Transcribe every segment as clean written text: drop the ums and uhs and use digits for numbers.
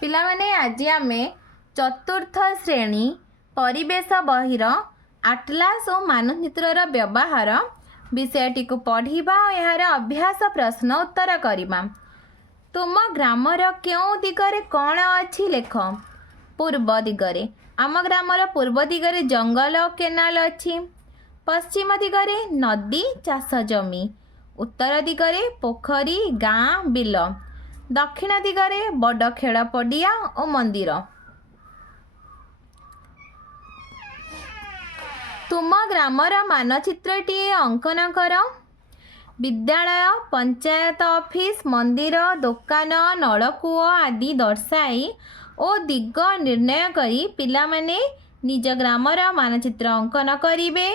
पिलामाने आज आम चतुर्थ श्रेणी परिवेश बहिर आटलास और मानचित्र व्यवहार विषयटी को पढ़ा और यार अभ्यास प्रश्न उत्तर करवा। तुम ग्रामर क्यों दिगरे कौन अच्छी लेख। पूर्व दिगरे आम ग्रामर पूर्व दिगरे जंगल और केनाल अच्छी। पश्चिम दिगरे नदी चाष जमी। उत्तर दिगरे पोखरी गाँ बिल। दक्षिण दिगरे बड़ खेल पड़िया और मंदिर। तुम ग्रामर मानचित्रटी अंकन कर। विद्यालय पंचायत ऑफिस मंदिर दुकान नलकूप आदि दर्शाई और दिग निर्णय करी पिला माने निज ग्रामर मानचित्र अंकन करिवे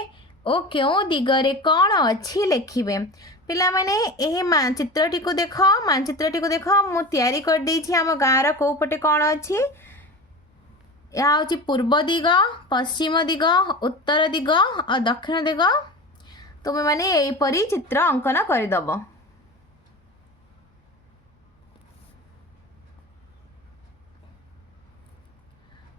और क्यों दिगरे कौन अच्छी लिखिबे। पिला माने एही मानचित्रटी को देख मु तैयारी कर देछि आम गाँर को पटे कौन अच्छी। यह हूँ पूर्व दिग पश्चिम दिग उत्तर दिग और दक्षिण दिग। तुम मैंने यहीपरी चित्र अंकन करदब।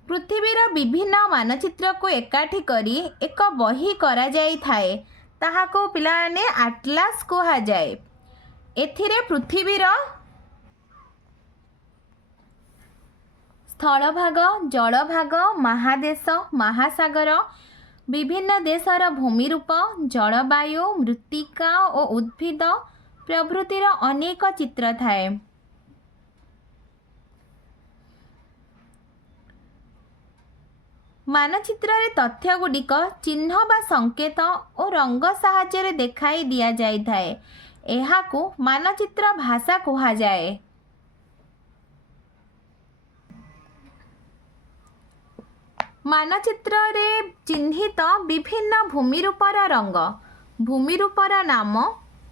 पृथ्वीर विभिन्न मानचित्र को एकाठी करी एक बही करा जाई थाए ताहाको पिलाने आटलास कहा जाए। एथिरे पृथ्वीर स्थल भाग जल भाग महादेश महासागर विभिन्न देशर भूमिरूप जलवायु मृत्तिका और उद्भिद प्रभृतिर अनेक चित्र थाए। मानचित्र रे तथ्य गुड़िक चिन्ह बा संकेत और रंग साहाय्य देखाई दिया जाई थाए। एहाकू मानचित्र भाषा कहा जाए। मानचित्र रे चिन्हित विभिन्न भूमिरूपर रंग भूमिरूपर नाम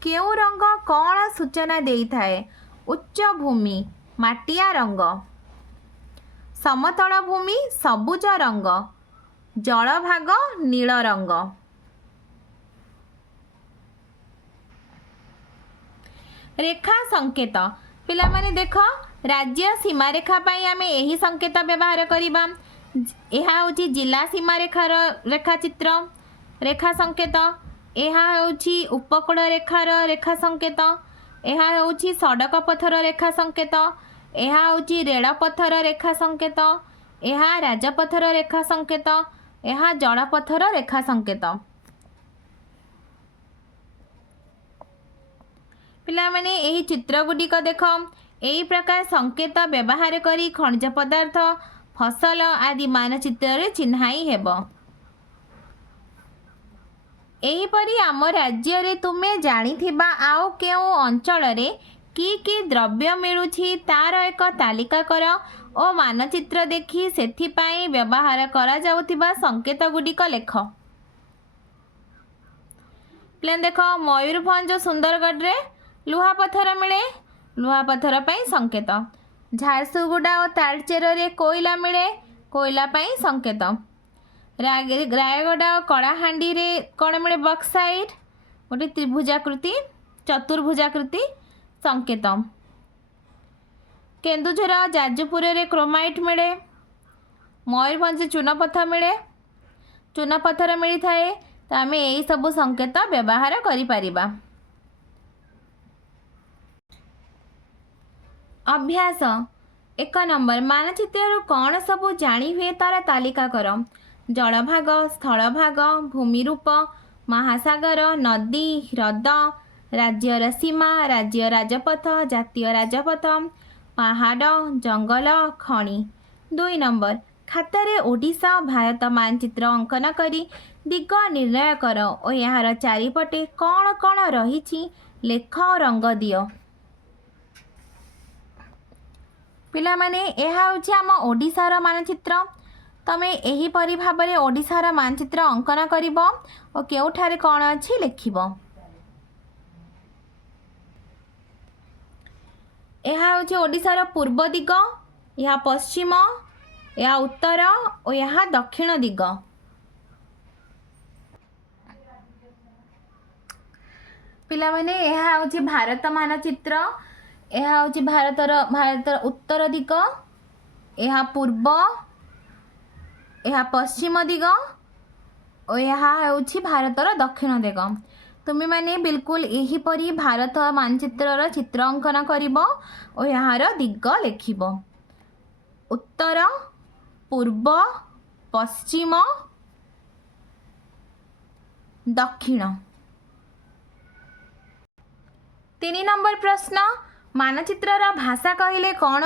केउ रंग कौन सूचना देई थाए। उच्च भूमि माटिया रंग समतल भूमि सबुज रंग जल भाग नील रंग। रेखा संकेत पिला माने देख राज्य सीमा रेखा पाई आमे एही संकेत व्यवहार करिबा। यह हूँ जिला सीमा रेखार रेखा चित्र रेखा संकेत। यह हूँ उपकूल रेखार रेखा संकेत। यह हूँ सड़क पथर रेखा संकेत। यह हूँ रेलपथर रेखा संकेत। यह राजपथर रेखा संकेत। यह जलपथर रेखा संकेत। पिला माने एही चित्र गुड़िक देख यही प्रकार संकेत व्यवहार करी खनिज पदार्थ फसल आदि मानचित्र चिन्हाई हेब। एहीपरि आम राज्य रे तुमे जानिथिबा आउ केउ अंचल रे की द्रव्य मिलुछि तार एक तालिका कर और मानचित्र देखि सेथिपाई व्यवहार करा जाउथिबा संकेत गुड़िक लेख। प्लेन देख मयूरभंज सुंदरगढ़ रे लुहा पत्थर मिले लुहा पत्थर पाई संकेत। झारसुगुड़ा और तालचेर रे कोयला मिले कोयला पाई संकेत। रायगड़ा और कलाहांडी रे कौन मिले बक्साइट गोटे त्रिभुजाकृति चतुर्भुजाकृति संकेत। केन्दुझर और जाजपुर रे क्रोमाइट मिले। मयूरभंज चूनपत्थर मिले चूनपत्थर मिली थाए तो आम यही सब संकेत व्यवहार करि परिबा। अभ्यास 1 नंबर मानचित्र कौन सबू जानी हुए तार तालिका कर। जल भाग स्थल भाग भूमिरूप महासागर नदी ह्रद राज्यर सीमा राज्य राजपथ जातीय राजपथ पहाड़ जंगल खଣି। 2 नंबर खातारे ओडिशा और भारत मानचित्र अंकन करी दिग निर्णय कर और यार चारिपटे कौन कौन रही लेख और रंग दियो। पिला माने यह हूँ आम ओडिशार मानचित्र। तमे एही परि भाबरे ओडिशार मानचित्र अंकन करिब और केउठारे कौन अच्छी लिखिब। यह हूँ ओडिशार पूर्व दिग यह पश्चिम यह उत्तर और यह दक्षिण दिग। पिला माने यह हूँ भारत मानचित्र। यह हूँ भारतर उत्तर दिग ଏହା ପୂର୍ବ, ଏହା ପଶ୍ଚିମ ଦିଗ ଓ ଏହା ହେଉଛି ଭାରତର ଦକ୍ଷିଣ ଦିଗ। ତୁମେମାନେ ବିଲକୁଲ ଏହିପରି ଭାରତ ମାନଚିତ୍ରର ଚିତ୍ର ଅଙ୍କନ କରିବ ଓ ଏହାର ଦିଗ ଲେଖିବ। ଉତ୍ତର, ପୂର୍ବ, ପଶ୍ଚିମ, ଦକ୍ଷିଣ। 3 ନମ୍ବର ପ୍ରଶ୍ନ, ମାନଚିତ୍ରର ଭାଷା କହିଲେ କ'ଣ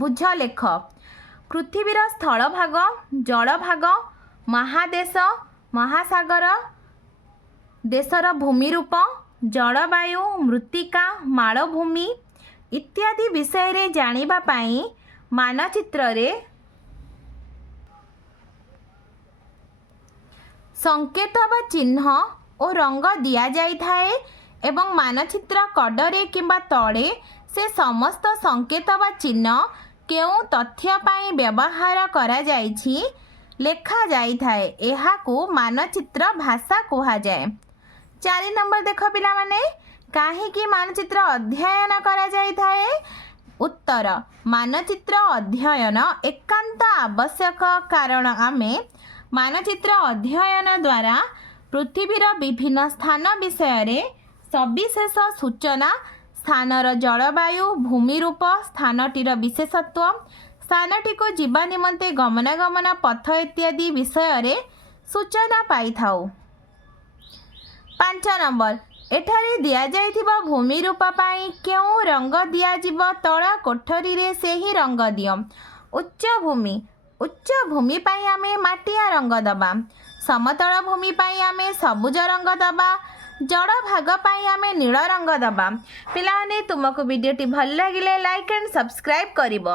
ବୁଝ ଲେଖ। ପୃଥିବୀର ସ୍ଥଳଭାଗ, ଜଳଭାଗ, ମହାଦେଶ, ମହାସାଗର, ଦେଶର ଭୂମିରୂପ, ଜଳବାୟୁ, ମୃତ୍ତିକା, ମାଳଭୂମି ଇତ୍ୟାଦି ବିଷୟରେ ଜାଣିବା ପାଇଁ ମାନଚିତ୍ରରେ ସଂକେତ ବା ଚିହ୍ନ ଓ ରଙ୍ଗ ଦିଆଯାଇଥାଏ ଏବଂ ମାନଚିତ୍ର କଡ଼ରେ କିମ୍ବା ତଳେ ସେ ସମସ୍ତ ସଂକେତ ବା ଚିହ୍ନ କେଉଁ ତଥ୍ୟ ପାଇଁ ବ୍ୟବହାର କରାଯାଇଛି ଲେଖାଯାଇଥାଏ। ଏହାକୁ ମାନଚିତ୍ର ଭାଷା କୁହାଯାଏ। 4 ନମ୍ବର ଦେଖ ପିଲାମାନେ, କାହିଁକି ମାନଚିତ୍ର ଅଧ୍ୟୟନ କରାଯାଇଥାଏ? ଉତ୍ତର, ମାନଚିତ୍ର ଅଧ୍ୟୟନ ଏକାନ୍ତ ଆବଶ୍ୟକ କାରଣ ଆମେ ମାନଚିତ୍ର ଅଧ୍ୟୟନ ଦ୍ୱାରା ପୃଥିବୀର ବିଭିନ୍ନ ସ୍ଥାନ ବିଷୟରେ ସବିଶେଷ ସୂଚନା, ସ୍ଥାନର ଜଳବାୟୁ, ଭୂମିରୂପ, ସ୍ଥାନଟିର ବିଶେଷତ୍ୱ, ସ୍ଥାନଟିକୁ ଯିବା ନିମନ୍ତେ ଗମନାଗମନ ପଥ ଇତ୍ୟାଦି ବିଷୟରେ ସୂଚନା ପାଇଥାଉ। 5 ନମ୍ବର, ଏଠାରେ ଦିଆଯାଇଥିବା ଭୂମିରୂପ ପାଇଁ କେଉଁ ରଙ୍ଗ ଦିଆଯିବ? ତଳ କୋଠରୀରେ ସେହି ରଙ୍ଗ ଦିଅ। ଉଚ୍ଚଭୂମି, ଉଚ୍ଚଭୂମି ପାଇଁ ଆମେ ମାଟିଆ ରଙ୍ଗ ଦେବା। ସମତଳ ଭୂମି ପାଇଁ ଆମେ ସବୁଜ ରଙ୍ଗ ଦେବା। ଜଳଭାଗ ପାଇଁ ଆମେ ନୀଳ ରଙ୍ଗ ଦେବା। ପିଲାମାନେ, ତୁମକୁ ଭିଡ଼ିଓଟି ଭଲ ଲାଗିଲେ ଲାଇକ୍ ଆଣ୍ଡ ସବସ୍କ୍ରାଇବ୍ କରିବ।